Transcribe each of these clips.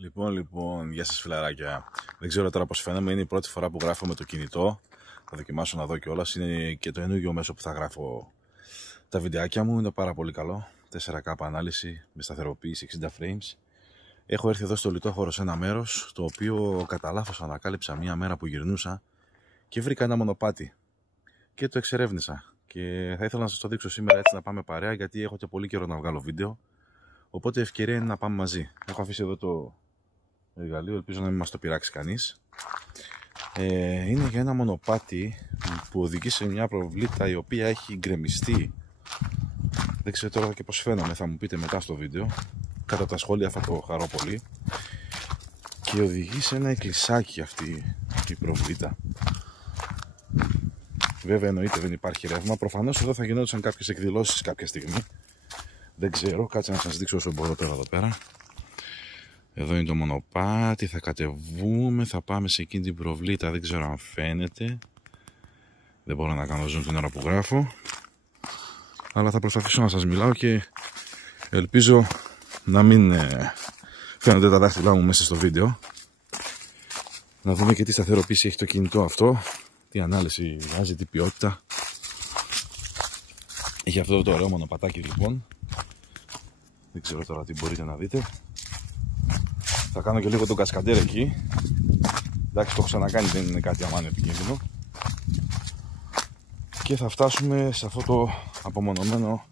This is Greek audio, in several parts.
Λοιπόν, γεια σας φιλαράκια. Δεν ξέρω τώρα πώς φαίνομαι, είναι η πρώτη φορά που γράφω με το κινητό. Θα δοκιμάσω να δω κιόλας. Είναι και το καινούργιο μέσο που θα γράφω τα βιντεάκια μου. Είναι πάρα πολύ καλό. 4K ανάλυση με σταθεροποίηση 60 frames. Έχω έρθει εδώ στο λιτόχωρο σε ένα μέρος, το οποίο κατά λάθος ανακάλυψα μία μέρα που γυρνούσα και βρήκα ένα μονοπάτι. Και το εξερεύνησα. Και θα ήθελα να σας το δείξω σήμερα έτσι να πάμε παρέα, γιατί έχω και πολύ καιρό να βγάλω βίντεο. Οπότε ευκαιρία είναι να πάμε μαζί. Έχω αφήσει εδώ το εργαλείο, ελπίζω να μην μας το πειράξει κανείς. Είναι για ένα μονοπάτι που οδηγεί σε μια προβλήτα η οποία έχει γκρεμιστεί. Δεν ξέρω τώρα και πώς φαίνομαι, θα μου πείτε μετά στο βίντεο. Κατά τα σχόλια θα το χαρώ πολύ. Και οδηγεί σε ένα εκκλησάκι αυτή η προβλήτα. Βέβαια εννοείται δεν υπάρχει ρεύμα. Προφανώς εδώ θα γινόντουσαν κάποιες εκδηλώσεις κάποια στιγμή. Δεν ξέρω, κάτσε να σας δείξω όσο μπορώ τώρα εδώ πέρα. Εδώ είναι το μονοπάτι, θα κατεβούμε, θα πάμε σε εκείνη την προβλήτα, δεν ξέρω αν φαίνεται. Δεν μπορώ να κάνω zoom την ώρα που γράφω. Αλλά θα προσπαθήσω να σας μιλάω και ελπίζω να μην φαίνονται τα δάχτυλά μου μέσα στο βίντεο. Να δούμε και τι σταθεροποίηση έχει το κινητό αυτό, τι ανάλυση βγάζει, τι ποιότητα. Έχει αυτό το ωραίο μονοπατάκι λοιπόν. Δεν ξέρω τώρα τι μπορείτε να δείτε. Θα κάνω και λίγο τον κασκαντέρ εκεί. Εντάξει, το έχω ξανακάνει, δεν είναι κάτι αμάν επικίνδυνο. Και θα φτάσουμε σε αυτό το απομονωμένο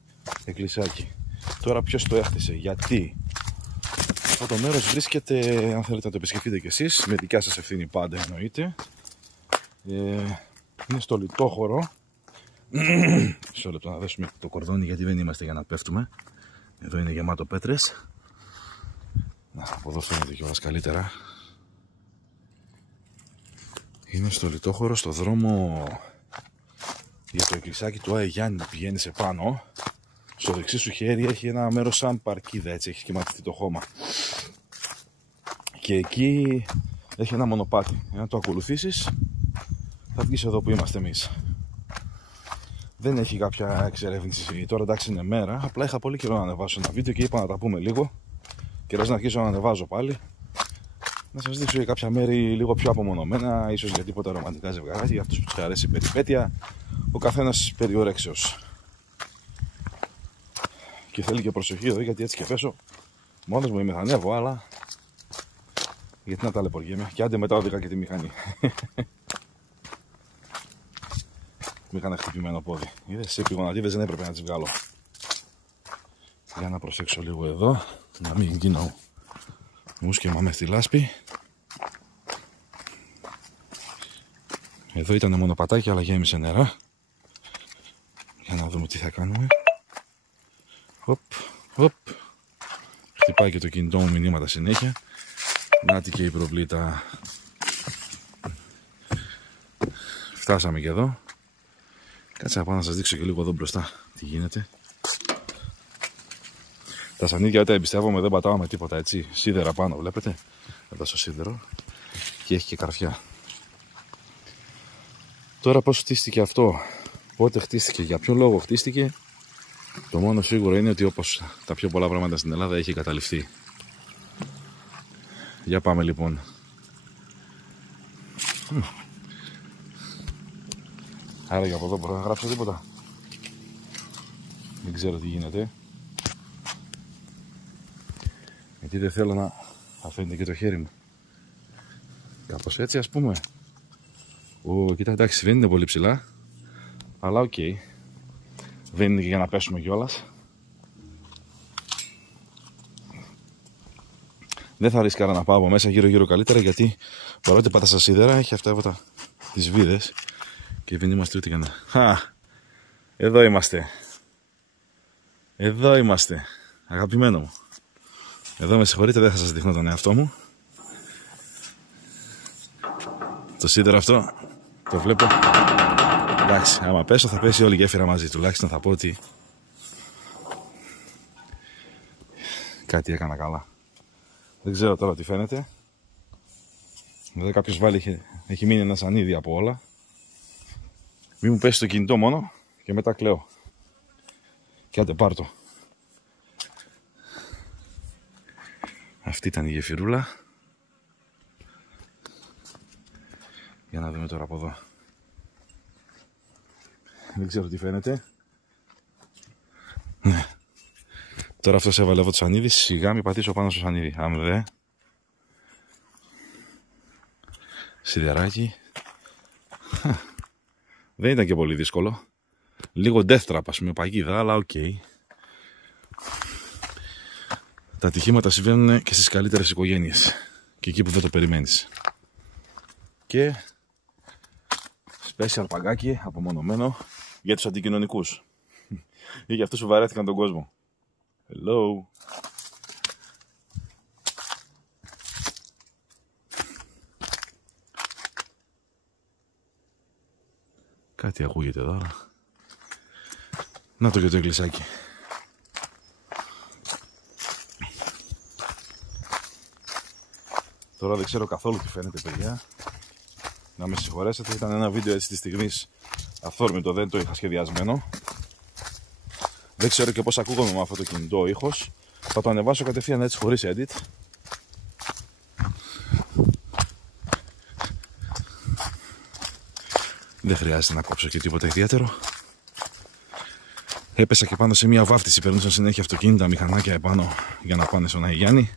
εκκλησάκι. Τώρα ποιος το έχτισε, γιατί? Αυτό το μέρος βρίσκεται, αν θέλετε να το επισκεφτείτε κι εσείς, με δικιά σας ευθύνη πάντα εννοείται. Είναι στο λιτόχωρο. Μισό λεπτό να δέσουμε το κορδόνι, γιατί δεν είμαστε για να πέφτουμε. Εδώ είναι γεμάτο πέτρες. Από εδώ φαίνεται κιόλας καλύτερα. Είναι στο λιτόχωρο, στο δρόμο για το εκκλησάκι του Άι Γιάννη που πηγαίνει σε πάνω. Στο δεξί σου χέρι έχει ένα μέρος σαν παρκίδα, έτσι έχει σχηματιστεί το χώμα. Και εκεί έχει ένα μονοπάτι. Αν το ακολουθήσεις θα βγεις εδώ που είμαστε εμείς. Δεν έχει κάποια εξερεύνηση τώρα, εντάξει είναι μέρα. Απλά είχα πολύ καιρό να ανεβάσω ένα βίντεο και είπα να τα πούμε λίγο. Και να αρχίσω να ανεβάζω πάλι. Να σας δείξω για κάποια μέρη λίγο πιο απομονωμένα, ίσως για τίποτα ρομαντικά ζευγαράκια, για αυτούς που τους αρέσει η περιπέτεια. Ο καθένας περιορέξεως. Και θέλει και προσοχή εδώ, γιατί έτσι και πέσω. Μόνος μου είμαι, θα ανέβω, αλλά γιατί να ταλαιπωριέμαι. Και άντε μετά οδηγά και τη μηχανή. Μου είχαν χτυπημένο πόδι. Είδες, σε πηγονατίδες δεν έπρεπε να τις βγάλω. Για να προσέξω λίγο εδώ, να μην γίνω μουσκεμα μες στη λάσπη. Εδώ ήταν μονοπατάκι, αλλά γέμισε νερά. Για να δούμε τι θα κάνουμε. Οπ, οπ. Χτυπάει και το κινητό μου μηνύματα συνέχεια. Νάτι και η προβλήτα. Φτάσαμε και εδώ. Κάτσε να πάω να σας δείξω και λίγο εδώ μπροστά τι γίνεται. Τα σανίδια τα εμπιστεύομαι, δεν πατάω με τίποτα, έτσι. Σίδερα πάνω, βλέπετε. Εδώ στο σίδερο. Και έχει και καρφιά. Τώρα πώς χτίστηκε αυτό, πότε χτίστηκε, για ποιο λόγο χτίστηκε. Το μόνο σίγουρο είναι ότι όπως τα πιο πολλά πράγματα στην Ελλάδα έχει καταληφθεί. Για πάμε λοιπόν. Άρα για από εδώ μπορώ να γράψω τίποτα. Δεν ξέρω τι γίνεται. Γιατί δεν θέλω να αφήνεται και το χέρι μου. Κάπως έτσι ας πούμε. Κοίτα, εντάξει, δεν είναι πολύ ψηλά. Αλλά οκ. Δεν είναι και για να πέσουμε κιόλας. Δεν θα ρίσκαρα να πάω από μέσα γύρω καλύτερα, γιατί παρότι πάτα στα σίδερα έχει αυτά εδώ τις βίδες. Και δεν είμαστε ούτε για να... Εδώ είμαστε. Εδώ είμαστε. Αγαπημένο μου. Εδώ με συγχωρείτε, δεν θα σας δείχνω τον εαυτό μου. Το σίδερο αυτό το βλέπω. Εντάξει, άμα πέσω θα πέσει όλη η γέφυρα μαζί. Τουλάχιστον θα πω ότι κάτι έκανα καλά. Δεν ξέρω τώρα τι φαίνεται. Εδώ κάποιος βάλει, έχει μείνει ένα σανίδι από όλα. Μη μου πέσει το κινητό μόνο και μετά κλαίω. Και άντε πάρ' το. Αυτή ήταν η γεφυρούλα. Για να δούμε τώρα από εδώ. Δεν ξέρω τι φαίνεται. Ναι. Τώρα αυτός έβαλε εδώ το σανίδι. Σιγά μην πατήσω πάνω στο σανίδι. Αν δε. Σιδεράκι. Δεν ήταν και πολύ δύσκολο. Λίγο death trap, ας πούμε, παγίδα, αλλά οκ. Τα ατυχήματα συμβαίνουν και στις καλύτερες οικογένειες. Και εκεί που δεν το περιμένεις. Και special παγκάκι απομονωμένο για τους αντικοινωνικούς. Ή για αυτούς που βαρέθηκαν τον κόσμο. Hello. Κάτι ακούγεται τώρα. Να το και το εκκλησάκι. Τώρα δεν ξέρω καθόλου τι φαίνεται, παιδιά. Να με συγχωρέσετε, ήταν ένα βίντεο έτσι της στιγμής αυθόρμητο, δεν το είχα σχεδιασμένο. Δεν ξέρω και πώς ακούγομαι με αυτό το κινητό ήχος. Θα το ανεβάσω κατευθείαν έτσι χωρίς edit. Δεν χρειάζεται να κόψω και τίποτα ιδιαίτερο. Έπεσα και πάνω σε μια βάφτιση, περνούσαν συνέχεια αυτοκίνητα, μηχανάκια επάνω για να πάνε στον Αγιάννη.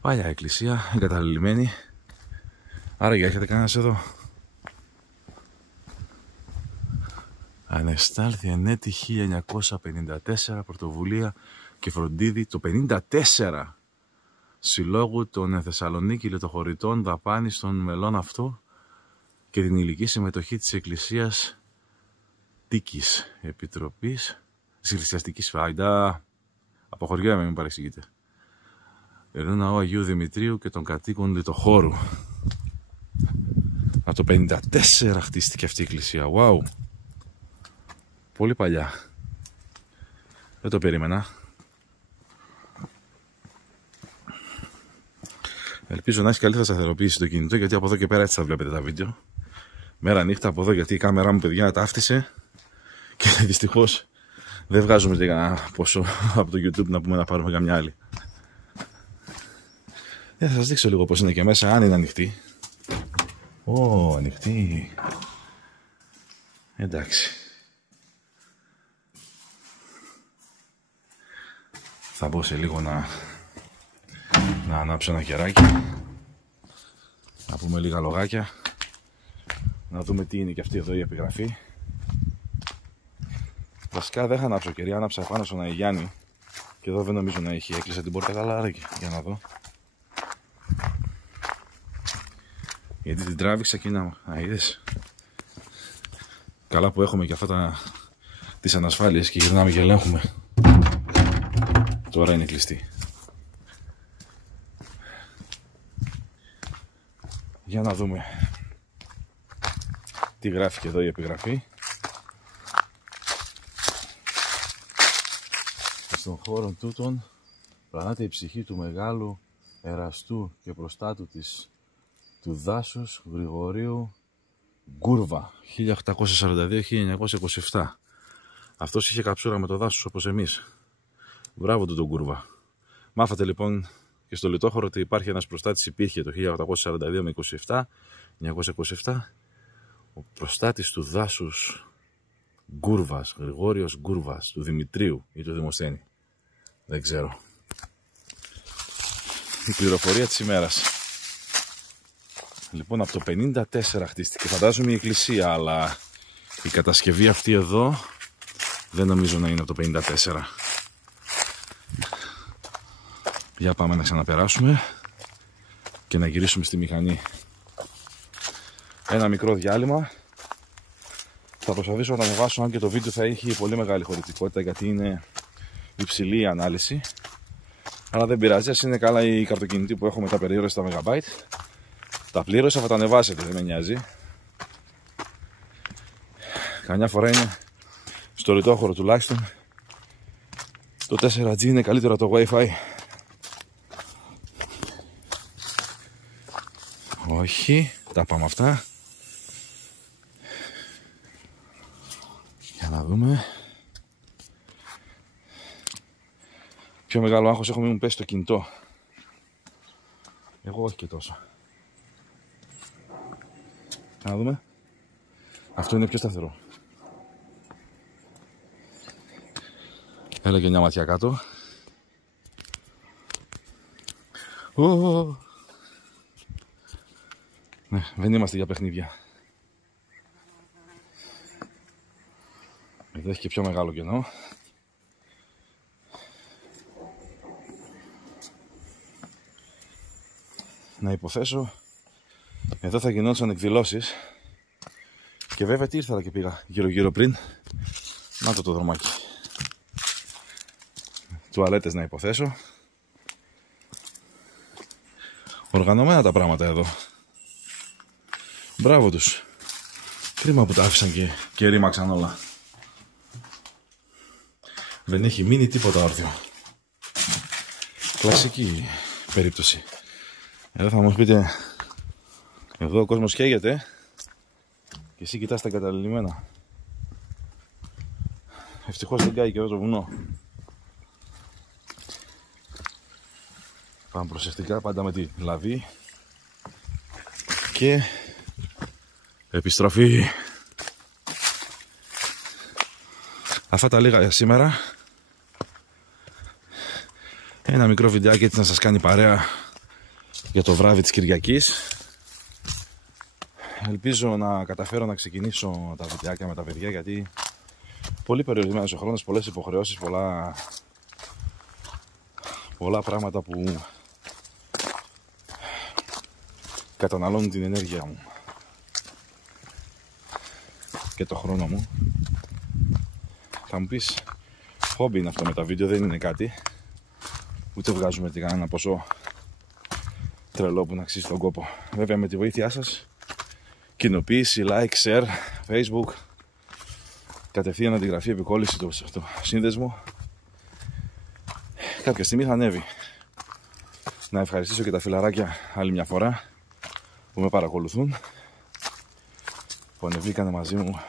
Παλιά εκκλησία, εγκαταλειμμένη. Άρα για έχετε κανένας εδώ? Ανεστάλθη εν έτη 1954, πρωτοβουλία και φροντίδι το 54 Συλλόγου των Θεσσαλονίκη Λιτοχωρητών, δαπάνης των μελών αυτού και την ηλική συμμετοχή της Εκκλησίας Τίκης Επιτροπής της Εκκλησιαστικής Φάιντα. Αποχωριέμαι, μην παρεξηγείτε. Ιερού Ναού Αγίου Δημητρίου και των κατοίκων Λιτοχώρου. Από το 54 χτίστηκε αυτή η εκκλησία. Wow. Πολύ παλιά. Δεν το περίμενα. Ελπίζω να έχει καλύτερα σταθεροποίηση το κινητό, γιατί από εδώ και πέρα έτσι θα βλέπετε τα βίντεο. Μέρα νύχτα από εδώ, γιατί η κάμερά μου, παιδιά, ταύτισε και δυστυχώς δεν βγάζουμε λίγα ποσό από το YouTube να πούμε να πάρουμε καμιά άλλη. Θα σας δείξω λίγο πως είναι και μέσα, αν είναι ανοιχτή. Ω, ανοιχτή. Εντάξει. Θα μπω σε λίγο να ανάψω ένα κεράκι. Να πούμε λίγα λογάκια. Να δούμε τι είναι και αυτή εδώ η επιγραφή. Βασικά δεν θα ανάψω κερί, άναψα πάνω στον Αγιάννη. Και εδώ δεν νομίζω να έχει, έκλεισα την πόρτα καλά, για να δω. Γιατί την τράβηξα και να είδες. Καλά που έχουμε και αυτά τις ανασφάλειες και γυρνάμε και ελέγχουμε. Τώρα είναι κλειστή. Για να δούμε τι γράφει και εδώ η επιγραφή. Στον χώρο τούτον πλανάται η ψυχή του μεγάλου εραστού και προστάτου του δάσους Γρηγορίου Γκούρβα 1842-1927. Αυτός είχε καψούρα με το δάσος όπως εμείς. Μπράβο του τον Γκούρβα. Μάθατε λοιπόν και στο Λιτόχωρο ότι υπάρχει ένας προστάτης, υπήρχε το 1842 με 1927. Ο προστάτης του δάσους Γκούρβας, Γρηγόριος Γκούρβας, του Δημητρίου ή του Δημοσθένη. Δεν ξέρω. Η πληροφορία της ημέρας. Λοιπόν, από το 54 χτίστηκε, φαντάζομαι, η εκκλησία, αλλά η κατασκευή αυτή εδώ δεν νομίζω να είναι από το 54. Για πάμε να ξαναπεράσουμε και να γυρίσουμε στη μηχανή. Ένα μικρό διάλειμμα. Θα προσπαθήσω να ανεβάσω, αν και το βίντεο θα έχει πολύ μεγάλη χωρητικότητα, γιατί είναι υψηλή η ανάλυση. Αλλά δεν πειράζει, ας είναι καλά η καρτοκινητή που έχω με τα περιόριστα MB. Τα πλήρωσα, θα τα ανεβάσετε, δεν με νοιάζει. Καμιά φορά είναι στο Λιτόχωρο τουλάχιστον. Το 4G είναι καλύτερο το Wi-Fi. Όχι, τα πάμε αυτά. Για να δούμε. Πιο μεγάλο άγχος έχω μην μου πέσει το κινητό. Εγώ όχι και τόσο. Να δούμε. Αυτό είναι πιο σταθερό. Έλα και μια ματιά κάτω. Ναι, δεν είμαστε για παιχνίδια. Εδώ έχει και πιο μεγάλο κενό. Να υποθέσω, εδώ θα γινόντουσαν εκδηλώσεις. Και βέβαια τι ήρθα και πήγα γύρω πριν. Να το δρομάκι. Τουαλέτες να υποθέσω. Οργανωμένα τα πράγματα εδώ. Μπράβο τους. Κρίμα που τα άφησαν και ρήμαξαν όλα. Δεν έχει μείνει τίποτα όρθιο. Κλασική περίπτωση. Εδώ θα μου πείτε, εδώ ο κόσμος καίγεται και εσύ κοιτάς τα εγκαταλειμμένα. Ευτυχώς δεν κάει και εδώ το βουνό. Πάμε προσεκτικά, πάντα με τη λαβή και επιστροφή. Αυτά τα λίγα για σήμερα. Ένα μικρό βιντεάκι έτσι να σας κάνει παρέα για το βράδυ της Κυριακής. Ελπίζω να καταφέρω να ξεκινήσω τα βιντεάκια με τα παιδιά, γιατί πολύ περιορισμένος ο χρόνος, πολλές υποχρεώσεις, πολλά πράγματα που καταναλώνουν την ενέργεια μου και το χρόνο μου. Θα μου πεις, χόμπι είναι αυτό με τα βίντεο, δεν είναι κάτι, ούτε βγάζουμε κανένα ποσό τρελό που να αξίζει τον κόπο. Βέβαια με τη βοήθειά σας, κοινοποίηση, like, share, facebook, κατευθείαν αντιγραφή, επικόλληση του σύνδεσμου, κάποια στιγμή θα ανέβει. Να ευχαριστήσω και τα φιλαράκια άλλη μια φορά που με παρακολουθούν, που ανεβήκανε μαζί μου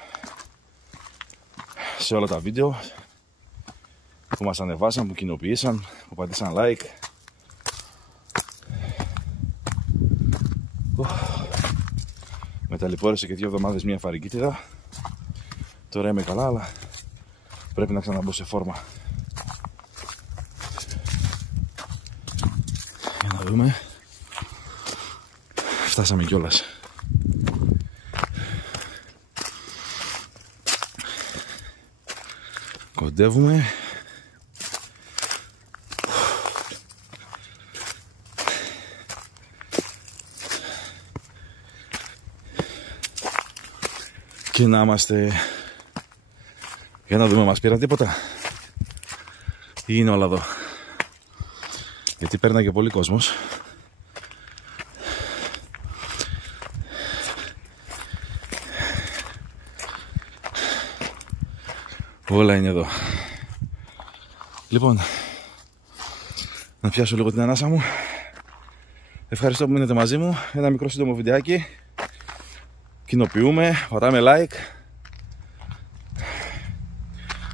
σε όλα τα βίντεο, που μας ανεβάσαν, που κοινοποίησαν, που πατήσαν like. Με ταλαιπώρησε και 2 εβδομάδες μια φαρικίτιδα. Τώρα είμαι καλά, αλλά πρέπει να ξαναμπω σε φόρμα. Για να δούμε. Φτάσαμε κιόλας. Κοντεύουμε. Και να είμαστε. Για να δούμε, μας πήραν τίποτα ή είναι όλα εδώ? Γιατί πέρναγε πολύ κόσμος. Όλα είναι εδώ. Λοιπόν, να πιάσω λίγο την ανάσα μου. Ευχαριστώ που μείνετε μαζί μου. Ένα μικρό σύντομο βιντεάκι. Κοινοποιούμε, πατάμε like,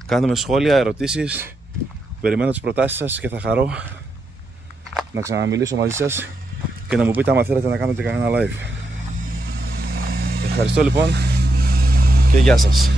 κάνουμε σχόλια, ερωτήσεις. Περιμένω τις προτάσεις σας και θα χαρώ να ξαναμιλήσω μαζί σας και να μου πείτε άμα θέλετε να κάνετε κανένα live. Ευχαριστώ λοιπόν και γεια σας.